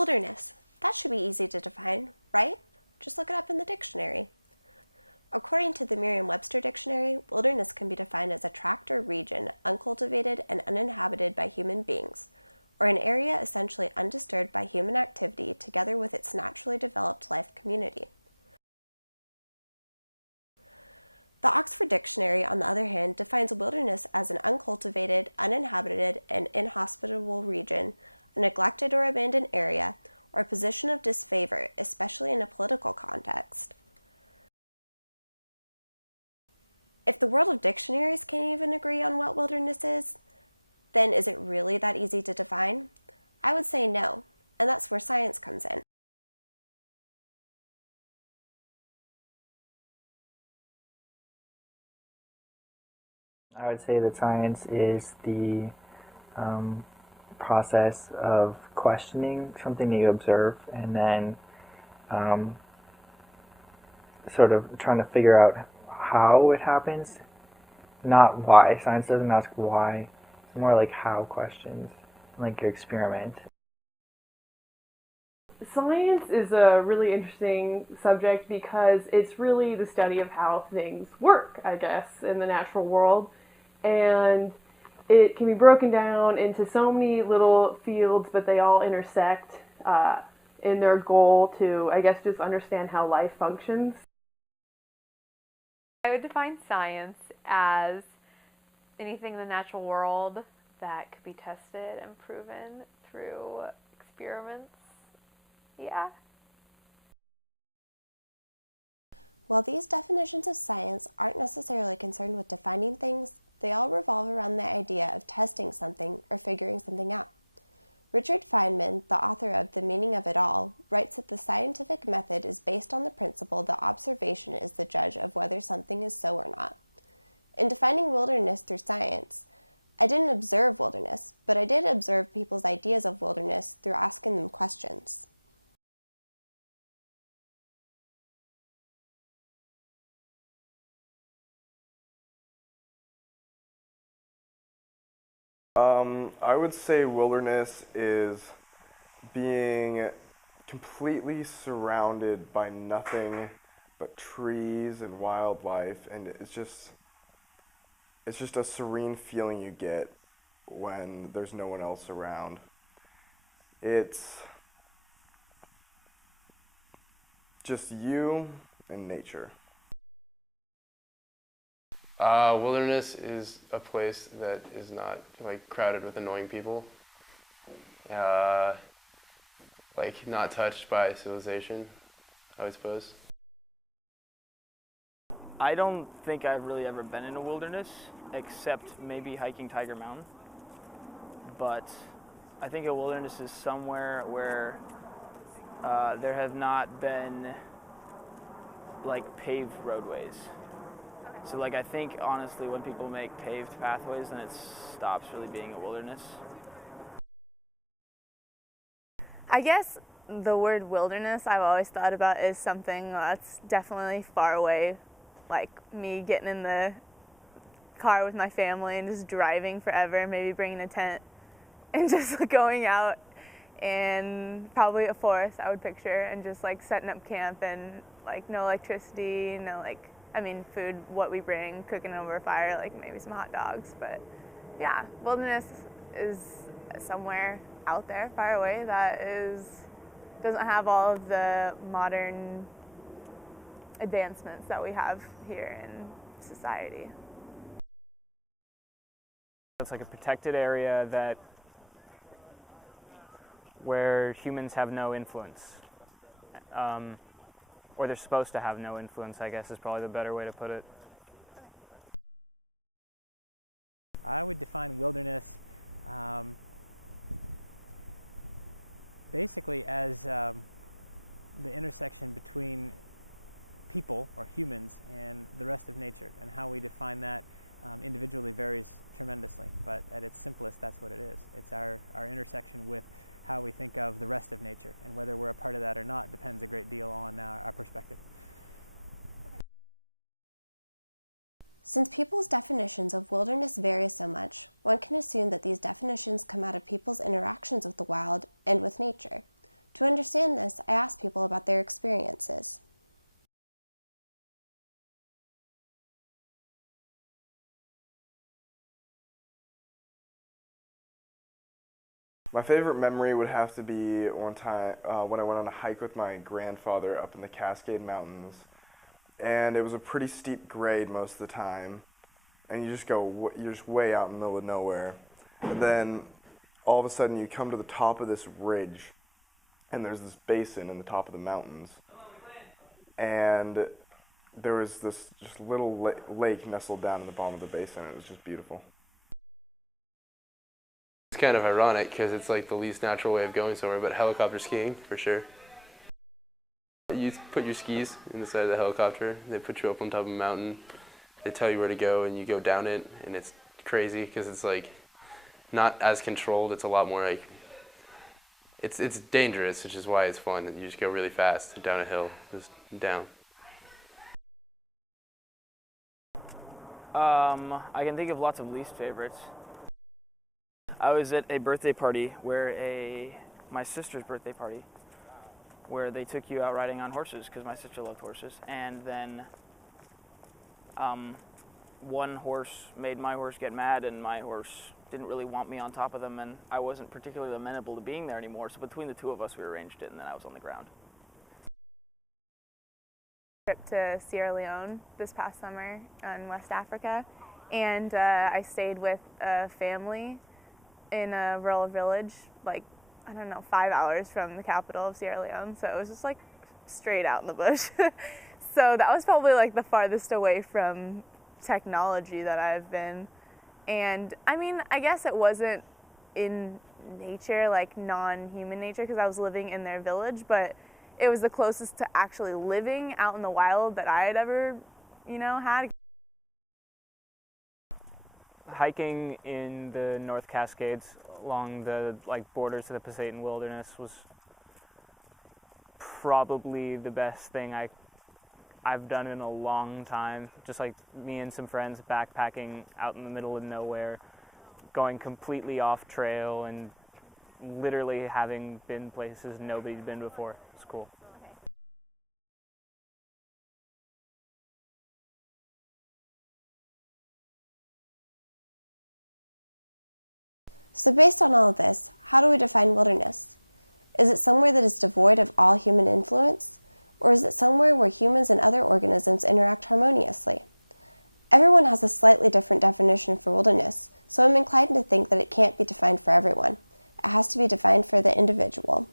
Wilderness. That should be easy to define, right? Just look it up in the dictionary. According to the Merriam-Webster dictionary, wilderness can be defined as a tract or region uncultivated and uninhabited by human beings, or an area essentially undisturbed by human activity together with its naturally developed life community. The Oxford Dictionary, on the other hand, defines a wilderness as an uncultivated, uninhabited, and inhospitable region, a neglected or abandoned area, or a position of disfavor, especially in a political context. If the world of dictionaries can't even agree on what wilderness is, then is it really that easy to define? I would say no, and that's where science comes in. I would say that science is the process of questioning something that you observe and then sort of trying to figure out how it happens, not why. Science doesn't ask why, it's more like how questions, like your experiment. Science is a really interesting subject because it's really the study of how things work, I guess, in the natural world. And it can be broken down into so many little fields, but they all intersect in their goal to, I guess, just understand how life functions. I would define science as anything in the natural world that could be tested and proven through experiments. Yeah. While these definitions of science aren't necessarily concerned with defining things, they all revolve around the idea of testing something or figuring something out. Richard Feynman, the author of The Meaning of It All, writes that the scientific method is based on the principle that observation is the judge of whether something is so or not. In defining wilderness through science, I didn't observe wilderness, but I did observe people's ideas of wilderness through asking them questions. I would say wilderness is being completely surrounded by nothing but trees and wildlife, and it's just a serene feeling you get when there's no one else around. It's just you and nature. Wilderness is a place that is not crowded with annoying people. Not touched by civilization, I would suppose. I don't think I've really ever been in a wilderness, except maybe hiking Tiger Mountain. But I think a wilderness is somewhere where there have not been paved roadways. So I think honestly when people make paved pathways, then it stops really being a wilderness. I guess the word wilderness I've always thought about is something that's definitely far away, like me getting in the car with my family and just driving forever, maybe bringing a tent and just going out, and probably a forest I would picture, and just setting up camp and no electricity, no food, what we bring, cooking over a fire, maybe some hot dogs. But yeah, wilderness is somewhere out there, far away, that doesn't have all of the modern advancements that we have here in society. It's like a protected area where humans have no influence. Or they're supposed to have no influence, I guess is probably the better way to put it. I would define wilderness basically as the intersection between people, or humans, and the rest of nature, and how we define that individually varies tremendously, but at its simplest, that's what it is. It's our intersection with how we think of the rest of nature, and whether we're a part of that or not depends a great deal on our perspective. Since people's definitions of wilderness vary so much, one can assume that these definitions come out of people's interactions with the wild and with nature. To understand this, I asked people about their experiences. My favorite memory would have to be one time when I went on a hike with my grandfather up in the Cascade Mountains. And it was a pretty steep grade most of the time. And you're just way out in the middle of nowhere. And then all of a sudden you come to the top of this ridge, and there's this basin in the top of the mountains. And there was this just little lake nestled down in the bottom of the basin, and it was just beautiful. It's kind of ironic because it's like the least natural way of going somewhere, but helicopter skiing for sure. You put your skis in the side of the helicopter, they put you up on top of a mountain, they tell you where to go and you go down it, and it's crazy because it's like not as controlled, it's a lot more like, it's dangerous, which is why it's fun. You just go really fast down a hill, just down. I can think of lots of least favorites. I was at a birthday party my sister's birthday party, where they took you out riding on horses because my sister loved horses, and then one horse made my horse get mad, and my horse didn't really want me on top of them, and I wasn't particularly amenable to being there anymore, so between the two of us we arranged it, and then I was on the ground. Trip to Sierra Leone this past summer in West Africa, and I stayed with a family in a rural village, like, I don't know, 5 hours from the capital of Sierra Leone, so it was just like straight out in the bush. So that was probably like the farthest away from technology that I've been. And I mean, I guess it wasn't in nature, like non-human nature, because I was living in their village, but it was the closest to actually living out in the wild that I had ever, had. Hiking in the North Cascades along the borders of the Pasayten Wilderness was probably the best thing I've done in a long time. Just like me and some friends backpacking out in the middle of nowhere, going completely off trail and literally having been places nobody's been before. It's cool. So based on all of this, how do we define wilderness? Is it somewhere that is devoid of all human influence? Or is it somewhere where humans and other organisms interact harmoniously? Everyone has a slightly different definition for wilderness, so I'm inclined to think that it can't be defined for everyone. It has to be defined for the individual.